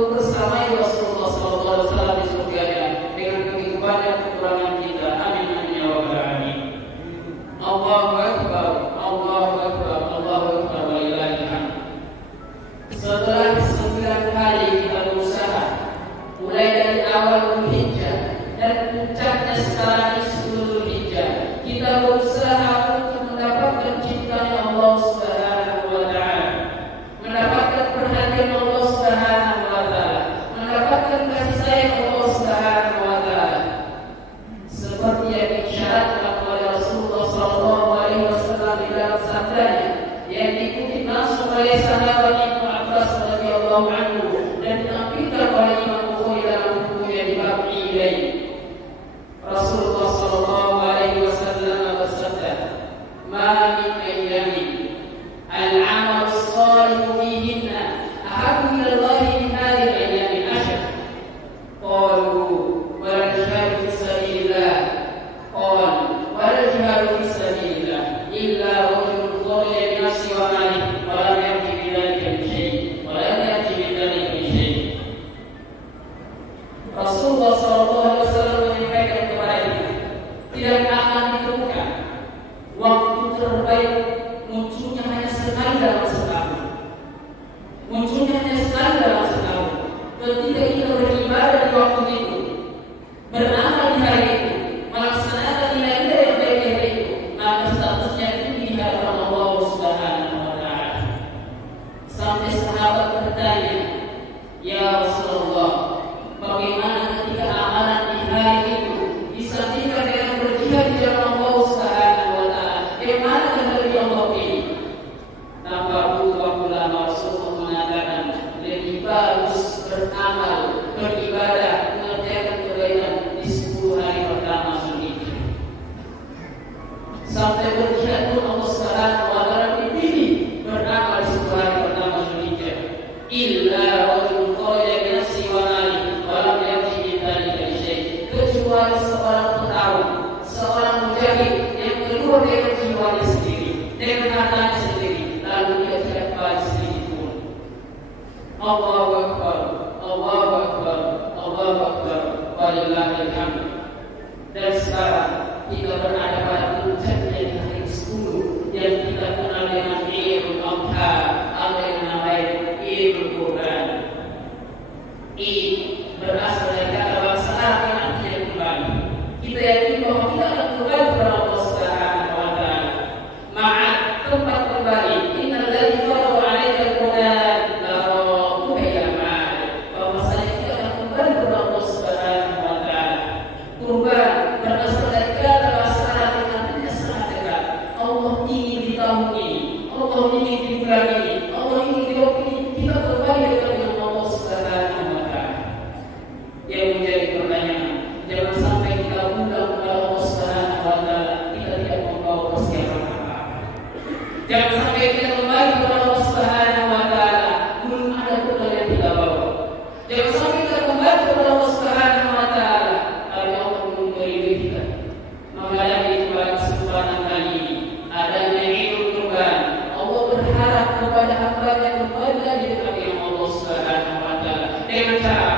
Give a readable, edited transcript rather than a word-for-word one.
untuk bersamai Rasulullah SAW di surganya dengan begitu banyak kekurangan kita. Amin amin ya rabbal alamin. Allahu akbar, Allahu akbar, Allahu akbar, walillahil hamd. Setelah 9 kali kita berusaha, mulai dari awal Dzulhijjah dan puncaknya sekarang ini 10 Dzulhijjah, kita berusaha untuk mendapatkan cintanya Allah Subhanahu wa taala, mendapatkan perhatian Allah Subhanahu wa taala, mendapatkan kasih sayang Allah Subhanahu wa taala. Seperti yang disyaratkan oleh Rasulullah sallallahu alaihi wasallam di dalam sabdanya yang diikuti langsung oleh sahabat Ibnu Abbas radhiyallahu anhu dan ditampilkan oleh Imam Bukhari dalam bukunya di bab Ilaih. Rasulullah sallallahu alaihi wasallam bersabda, "Ma min ayyamin al-'amal as-salih fihinna ahabbu ila Allah min hadhihi al-ayyam al-ashr." Qalu wal jihad fi sabilillah. Qala wal jihad fi sabilillah illa rajulun kharaja bi nafsihi wa malihi wa lam ya'ti bi dhalika bi syai'. Wa lam ya'ti bi dhalika bi syai'. Rasulullah sallallahu alaihi wasallam menyampaikan kepada kita, tidak akan ditemukan waktu terbaik munculnya hanya sekali dalam setahun. Munculnya hanya sekali dalam setahun. Ketika kita beribadah di waktu itu, beramal di hari itu, melaksanakan nilai-nilai yang baik di hari itu, maka statusnya itu di hadapan Allah Subhanahu wa taala. Sampai sahabat bertanya, "Ya Rasulullah, bagaimana ketika amalan di hari itu disandingkan dengan berjihad di jalan Allah Subhanahu wa taala? Yang mana yang lebih Allah pilih?" Tanpa waktu lama Rasulullah mengatakan, lebih bagus beramal, beribadah, mengerjakan kebaikan di 10 hari pertama Dzulhijjah. Sampai berjihad pun Allah Subhanahu wa taala dipilih beramal di 10 hari pertama Dzulhijjah. Illa rajulun kharaja bi nafsihi wa malihi wa lam ya'ti bi dhalika bi syai'. Kecuali seorang petarung, seorang mujahid yang keluar dengan jiwanya sendiri, dengan hartanya sendiri, lalu dia tidak kembali sedikit pun. Allahu akbar, Allahu akbar, Allahu akbar, walillahil hamd. Dan sekarang kita berada pada puncaknya di hari 10 yang kita kenal dengan Idul Adha atau yang namanya Idul Qurban. Id berasal dari kata bahasa Arab yang artinya kembali. Kita yakin bahwa kita akan kembali kepada Allah Subhanahu wa taala. Ma'ad, tempat kembali. Innal ladzi farada 'alaika al-Qur'an la radduka ila ma'ad. Bahwasanya kita akan kembali kepada Allah Subhanahu wa taala. Qurban berasal dari kata bahasa Arab yang artinya sangat dekat. Allah ingin di tahun ini, Allah ingin di bulan ini, Allah ingin di waktu ini kita kembali dengan Allah Subhanahu wa taala. Yang menjadi pertanyaan, jangan sampai kita undang kepada Allah Subhanahu wa taala kita tidak membawa persiapan apa-apa. Jangan sampai kita kembali kepada Allah Subhanahu wa taala belum ada bekal yang kita bawa. Jangan sampai kita kembali kepada Allah Subhanahu wa taala tapi Allah belum beri kita. Maka dari pada kesempatan kali ini adanya Idul Qurban, Allah berharap kepada hamba yang kembali lagi kepada Allah Subhanahu wa taala dengan cara